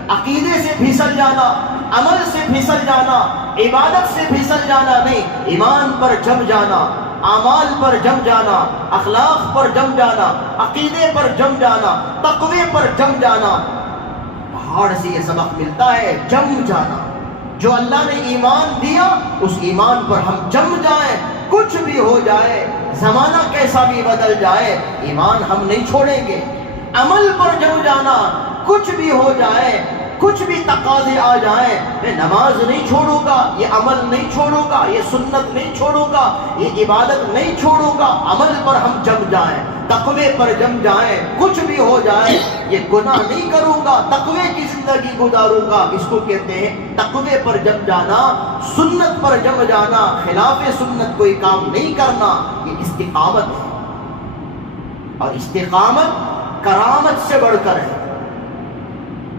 عقیدے سے پھسل جانا، عمل سے پھسل جانا، عبادت سے پھسل جانا نہیں. ایمان پر جم جانا، اعمال پر جم جانا، اخلاق پر جم جانا، عقیدے پر جم جانا، تقوی پر جم جانا. پہاڑ سے یہ سبق ملتا ہے، جم جانا. جو اللہ نے ایمان دیا اس ایمان پر ہم جم جائیں. کچھ بھی ہو جائے، زمانہ کیسا بھی بدل جائے، ایمان ہم نہیں چھوڑیں گے. عمل پر جم جانا، کچھ بھی ہو جائے، کچھ بھی تقاضے آ جائیں، میں نماز نہیں چھوڑوں گا، یہ عمل نہیں چھوڑوں گا، یہ سنت نہیں چھوڑوں گا، یہ عبادت نہیں چھوڑوں گا، عمل پر ہم جم جائیں، تقوی پر جم جائیں، کچھ بھی ہو جائے یہ گناہ نہیں کروں گا، تقوی کی زندگی گزاروں گا۔ اس کو کہتے ہیں تقوی پر جم جانا، سنت پر جم جانا، خلاف سنت کوئی کام نہیں کرنا، یہ استقامت ہے۔ اور استقامت کرامت سے بڑھ کر ہے۔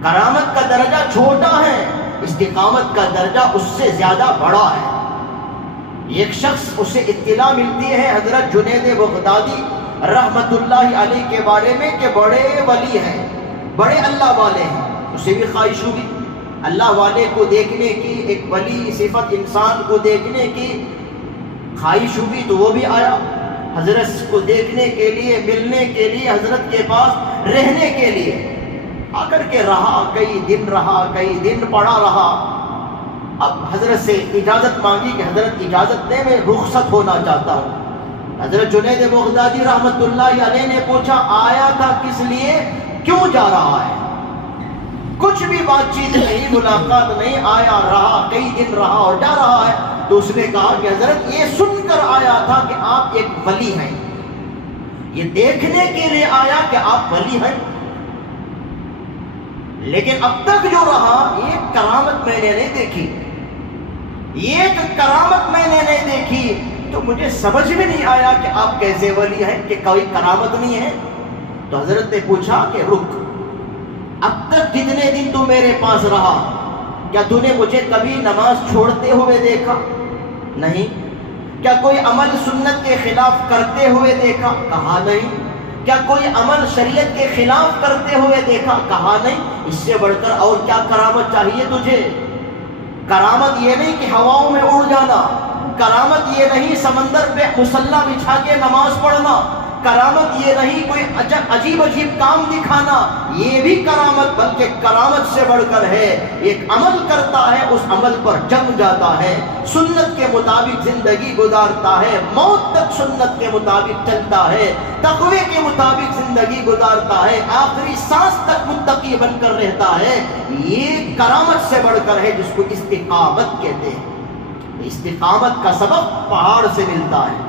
کرامت کا درجہ چھوٹا ہے، استقامت کا درجہ اس سے زیادہ بڑا ہے۔ ایک شخص اسے اطلاع ملتی ہے حضرت جنید بغدادی رحمت اللہ علیہ کے بارے میں کہ بڑے ولی ہیں، بڑے اللہ والے ہیں۔ اسے بھی خواہش ہوئی اللہ والے کو دیکھنے کی، ایک ولی صفت انسان کو دیکھنے کی خواہش ہوئی، تو وہ بھی آیا حضرت کو دیکھنے کے لیے، ملنے کے لیے، حضرت کے پاس رہنے کے لیے۔ آ کر کے رہا، کئی دن پڑا رہا۔ اب حضرت سے اجازت مانگی کہ حضرت اجازت دیں، میں رخصت ہونا چاہتا ہوں۔ حضرت جنید بغدادی رحمت اللہ علیہ نے پوچھا آیا تھا کس لیے، کیوں جا رہا ہے؟ کچھ بھی بات چیت نہیں، ملاقات نہیں، آیا رہا، کئی دن رہا اور جا رہا ہے۔ تو اس نے کہا کہ حضرت یہ سن کر آیا تھا کہ آپ ایک ولی ہیں، یہ دیکھنے کے لیے آیا کہ آپ ولی ہیں، لیکن اب تک جو رہا یہ کرامت میں نے نہیں دیکھی، ایک کرامت میں نے نہیں دیکھی، تو مجھے سمجھ میں نہیں آیا کہ آپ کیسے ولی ہیں کہ کوئی کرامت نہیں ہے۔ تو حضرت نے پوچھا کہ رک، اب تک جتنے دن تو میرے پاس رہا، کیا تو نے مجھے کبھی نماز چھوڑتے ہوئے دیکھا؟ نہیں۔ کیا کوئی عمل سنت کے خلاف کرتے ہوئے دیکھا؟ کہا نہیں۔ کیا کوئی عمل شریعت کے خلاف کرتے ہوئے دیکھا؟ کہا نہیں۔ اس سے بڑھ کر اور کیا کرامت چاہیے تجھے؟ کرامت یہ نہیں کہ ہواؤں میں اڑ جانا، کرامت یہ نہیں سمندر پہ مصلی بچھا کے نماز پڑھنا، کرامت یہ نہیں کوئی عجیب کام دکھانا، یہ بھی کرامت، بلکہ کرامت سے بڑھ کر ہے ایک عمل کرتا ہے، اس عمل پر جم جاتا ہے، سنت کے مطابق زندگی گزارتا ہے، موت تک سنت کے مطابق چلتا ہے، تقوی کے مطابق زندگی گزارتا ہے، آخری سانس تک متقی بن کر رہتا ہے۔ یہ کرامت سے بڑھ کر ہے جس کو استقامت کہتے ہیں۔ استقامت کا سبب پہاڑ سے ملتا ہے،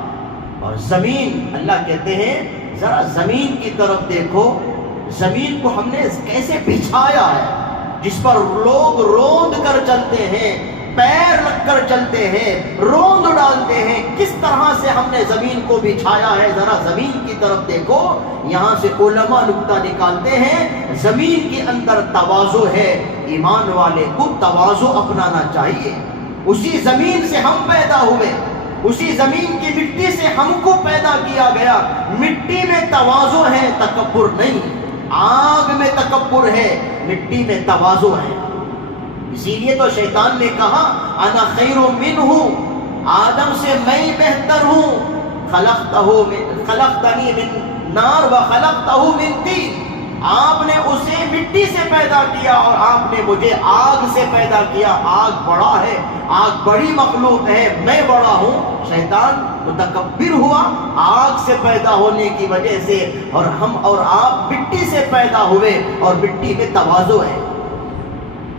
اور زمین، اللہ کہتے ہیں ذرا زمین کی طرف دیکھو، زمین کو ہم نے کیسے بچھایا ہے، جس پر لوگ روند کر چلتے ہیں، پیر رکھ کر چلتے ہیں، روند ڈالتے ہیں، کس طرح سے ہم نے زمین کو بچھایا ہے، ذرا زمین کی طرف دیکھو۔ یہاں سے علماء نکتہ نکالتے ہیں زمین کے اندر تواضع ہے، ایمان والے کو تواضع اپنانا چاہیے۔ اسی زمین سے ہم پیدا ہوئے، اسی زمین کی مٹی سے ہم کو پیدا کیا گیا، مٹی میں تواضع ہے، تکبر نہیں، آگ میں تکبر ہے، مٹی میں تواضع ہے۔ اسی لیے تو شیطان نے کہا انا خیر منہ، آدم سے میں بہتر ہوں، خلقتنی من نار وخلقتہ من طین، آپ نے اسے مٹی سے پیدا کیا اور آپ نے مجھے آگ سے پیدا کیا، آگ بڑا ہے، آگ بڑی مخلوق ہے، میں بڑا ہوں۔ شیطان متکبر ہوا آگ سے پیدا ہونے کی وجہ سے، اور ہم اور آپ مٹی سے پیدا ہوئے، اور مٹی میں تواضع ہے۔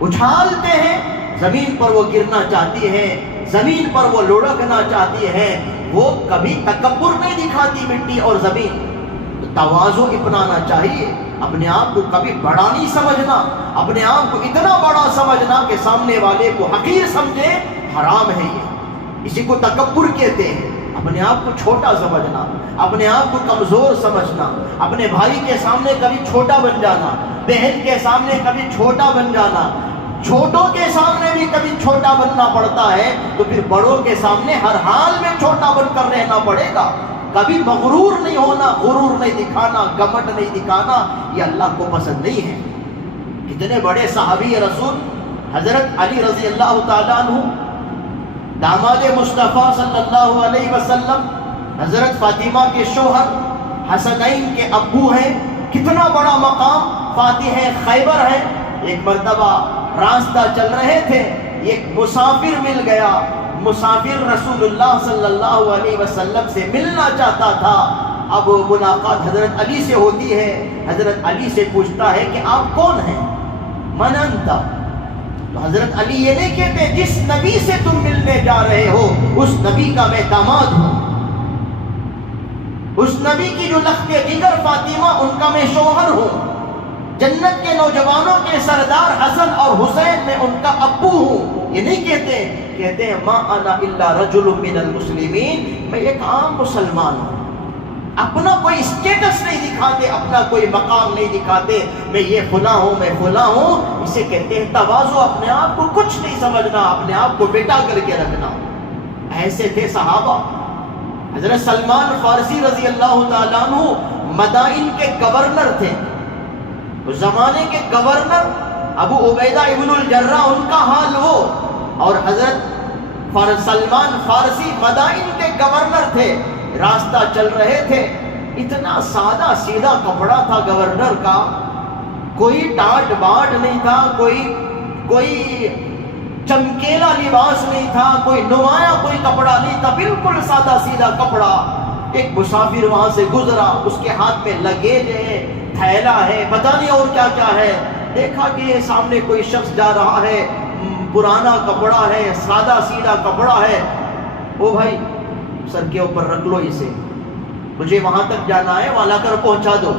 اچھالتے ہیں، زمین پر وہ گرنا چاہتی ہے، زمین پر وہ لڑکنا چاہتی ہے، وہ کبھی تکبر نہیں دکھاتی مٹی اور زمین، تواضع اپنانا چاہیے۔ اپنے آپ کو کبھی بڑا نہیں سمجھنا، اپنے آپ کو اتنا بڑا سمجھنا کہ سامنے والے کو حقیر سمجھے، حرام ہے یہ، اسی کو تکبر کہتے ہیں۔ اپنے آپ کو چھوٹا سمجھنا، اپنے آپ کو کمزور سمجھنا، اپنے بھائی کے سامنے کبھی چھوٹا بن جانا، بہن کے سامنے کبھی چھوٹا بن جانا، چھوٹوں کے سامنے بھی کبھی چھوٹا بننا پڑتا ہے، تو پھر بڑوں کے سامنے ہر حال میں چھوٹا بن کر رہنا پڑے گا۔ کبھی مغرور نہیں ہونا، غرور نہیں دکھانا، گھمنڈ نہیں دکھانا، یہ اللہ کو پسند نہیں ہے۔ کتنے بڑے صحابی رسول حضرت علی رضی اللہ تعالیٰ عنہ، داماد مصطفیٰ صلی اللہ علیہ وسلم، حضرت فاطمہ کے شوہر، حسنین کے ابو ہیں، کتنا بڑا مقام، فاتح خیبر ہے۔ ایک مرتبہ راستہ چل رہے تھے، ایک مسافر مل گیا، مسافر رسول اللہ صلی اللہ علیہ وسلم سے ملنا چاہتا تھا۔ اب ملاقات حضرت علی سے ہوتی ہے، حضرت علی سے پوچھتا ہے کہ آپ کون ہیں؟ من انت. تو حضرت علی یہ نہیں کہتے جس نبی سے تم ملنے جا رہے ہو اس نبی کا میں داماد ہوں، اس نبی کی جو لخت جگر فاطمہ ان کا میں شوہر ہوں، جنت کے نوجوانوں کے سردار حسن اور حسین میں ان کا ابو ہوں. یہ نہیں کہتے، کہتے ہیں ما انا الا رجل من المسلمین، میں ایک عام مسلمان ہوں. اپنا کوئی اسٹیٹس نہیں دکھاتے، اپنا کوئی مقام نہیں دکھاتے، میں یہ فلاں ہوں، میں فلاں ہوں. اسے کہتے ہیں تواضع، اپنے آپ کو کچھ نہیں سمجھنا، اپنے آپ کو بیٹا کر کے رکھنا. ایسے تھے صحابہ. حضرت سلمان فارسی رضی اللہ تعالیٰ عنہ مدائن کے گورنر تھے. اس زمانے کے گورنر ابو عبیدہ ابن الجراح ان کا حال وہ، اور حضرت سلمان فارسی مدائن کے گورنر تھے. راستہ چل رہے تھے، اتنا سادہ سیدھا کپڑا تھا گورنر کا، کوئی ٹاٹ باٹ نہیں تھا، کوئی چمکیلا لباس نہیں تھا، کوئی نمایاں کوئی کپڑا نہیں تھا، بالکل سادہ سیدھا کپڑا. ایک مسافر وہاں سے گزرا، اس کے ہاتھ میں لگیج ہے، تھیلا ہے، پتہ نہیں اور کیا کیا ہے. دیکھا کہ سامنے کوئی شخص جا رہا ہے، پرانا کپڑا ہے، سادہ سیدھا کپڑا ہے. او بھائی سر کے اوپر رکھ لو اسے، مجھے وہاں تک جانا ہے، وہاں لا کر پہنچا دو.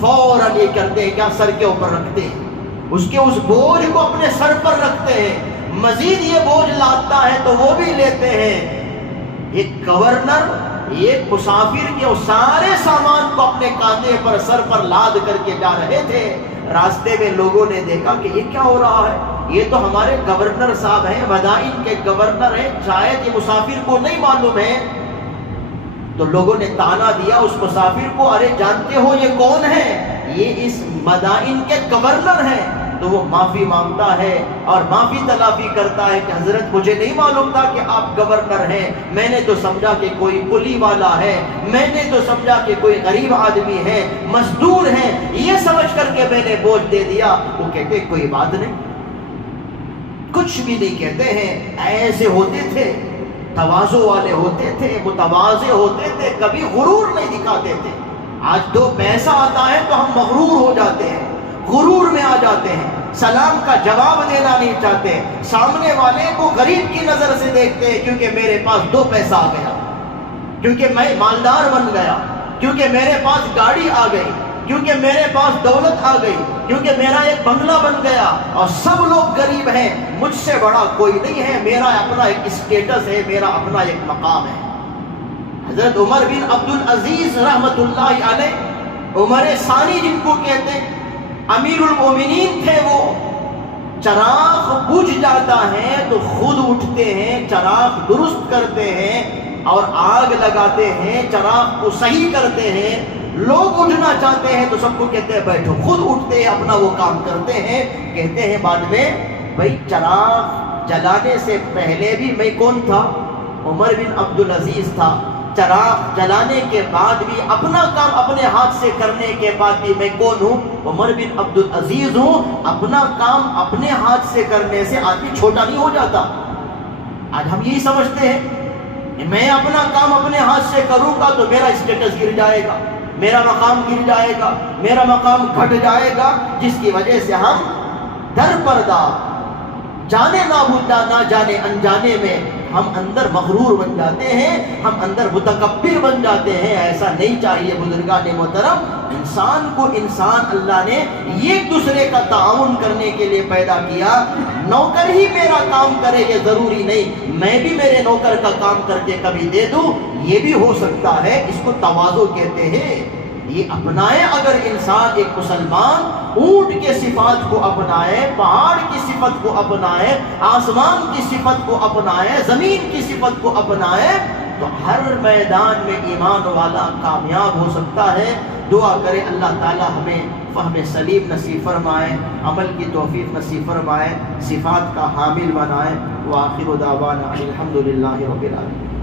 فوراً یہ کرتے ہیں کیا، سر کے اوپر رکھتے ہیں، اس کے اس بوجھ کو اپنے سر پر رکھتے ہیں. مزید یہ بوجھ لاتا ہے تو وہ بھی لیتے ہیں. ایک گورنر ایک مسافر کے سارے سامان کو اپنے کاندھے پر سر پر لاد کر کے جا رہے تھے. راستے میں لوگوں نے دیکھا کہ یہ کیا ہو رہا ہے، یہ تو ہمارے گورنر صاحب ہیں، مدائن کے گورنر ہیں، شاید یہ مسافر کو نہیں معلوم ہے. تو لوگوں نے تانا دیا اس مسافر کو، ارے جانتے ہو یہ کون ہے، یہ اس مدائن کے گورنر ہیں. تو وہ معافی مانگتا ہے اور معافی تلافی کرتا ہے کہ حضرت مجھے نہیں معلوم تھا کہ آپ گورنر ہیں، میں نے تو سمجھا کہ کوئی کلی والا ہے، میں نے تو سمجھا کہ کوئی غریب آدمی ہے، مزدور ہے، یہ سمجھ کر کے میں نے بوجھ دے دیا. وہ کہتے کوئی بات نہیں، کچھ بھی نہیں کہتے ہیں. ایسے ہوتے تھے، تواضع والے ہوتے تھے، متواضع ہوتے تھے، کبھی غرور نہیں دکھاتے تھے. آج دو پیسہ آتا ہے تو ہم مغرور ہو جاتے ہیں، غرور میں آ جاتے ہیں، سلام کا جواب دینا نہیں چاہتے، سامنے والے کو غریب کی نظر سے دیکھتے ہیں کیونکہ میرے پاس دو پیسہ آ گیا، کیونکہ میں مالدار بن گیا، کیونکہ میرے پاس گاڑی آ گئی، کیونکہ میرے پاس دولت آ گئی، کیونکہ میرا ایک بنگلہ بن گیا اور سب لوگ غریب ہیں، مجھ سے بڑا کوئی نہیں ہے، میرا اپنا ایک اسٹیٹس ہے، میرا اپنا ایک مقام ہے. حضرت عمر بن عبد العزیز رحمت اللہ علیہ، عمر ثانی جن کو کہتے ہیں، امیر المومنین تھے. وہ چراغ بجھ جاتا ہے تو خود اٹھتے ہیں، چراغ درست کرتے ہیں اور آگ لگاتے ہیں، چراغ کو صحیح کرتے ہیں. لوگ اٹھنا چاہتے ہیں تو سب کو کہتے ہیں بیٹھو، خود اٹھتے ہیں، اپنا وہ کام کرتے ہیں. کہتے ہیں بعد میں بھائی چراغ جلانے سے پہلے بھی میں کون تھا، عمر بن عبد العزیز تھا. چراغ جلانے کے بعد بھی اپنا کام اپنے ہاتھ سے کرنے کے بعد بھی میں کون ہوں، عمر بن عبد العزیز ہوں. اپنا کام اپنے ہاتھ سے کرنے سے آدمی چھوٹا نہیں ہو جاتا. آج ہم یہی سمجھتے ہیں کہ میں اپنا کام اپنے ہاتھ سے کروں گا تو میرا اسٹیٹس گر جائے گا، میرا مقام گر جائے گا، میرا مقام گھٹ جائے گا، جس کی وجہ سے ہم در پردہ جانے نہ جانے انجانے میں ہم اندر مغرور بن جاتے ہیں، ہم اندر متکبر بن جاتے ہیں. ایسا نہیں چاہیے بزرگان محترم. انسان کو انسان اللہ نے ایک دوسرے کا تعاون کرنے کے لیے پیدا کیا. نوکر ہی میرا کام کرے یہ ضروری نہیں، میں بھی میرے نوکر کا کام کر کے کبھی دے دوں، یہ بھی ہو سکتا ہے. اس کو تواضع کہتے ہیں. یہ اپنائے اگر انسان، ایک مسلمان اونٹ کے صفات کو اپنائے، پہاڑ کی صفت کو اپنائے، آسمان کی صفت کو اپنائے، زمین کی صفت کو اپنائے، تو ہر میدان میں ایمان والا کامیاب ہو سکتا ہے. دعا کرے اللہ تعالی ہمیں فہم سلیم نصیب فرمائے، عمل کی توفیق نصیب فرمائے، صفات کا حامل بنائے. وآخر دعوانا الحمدللہ رب العالمین.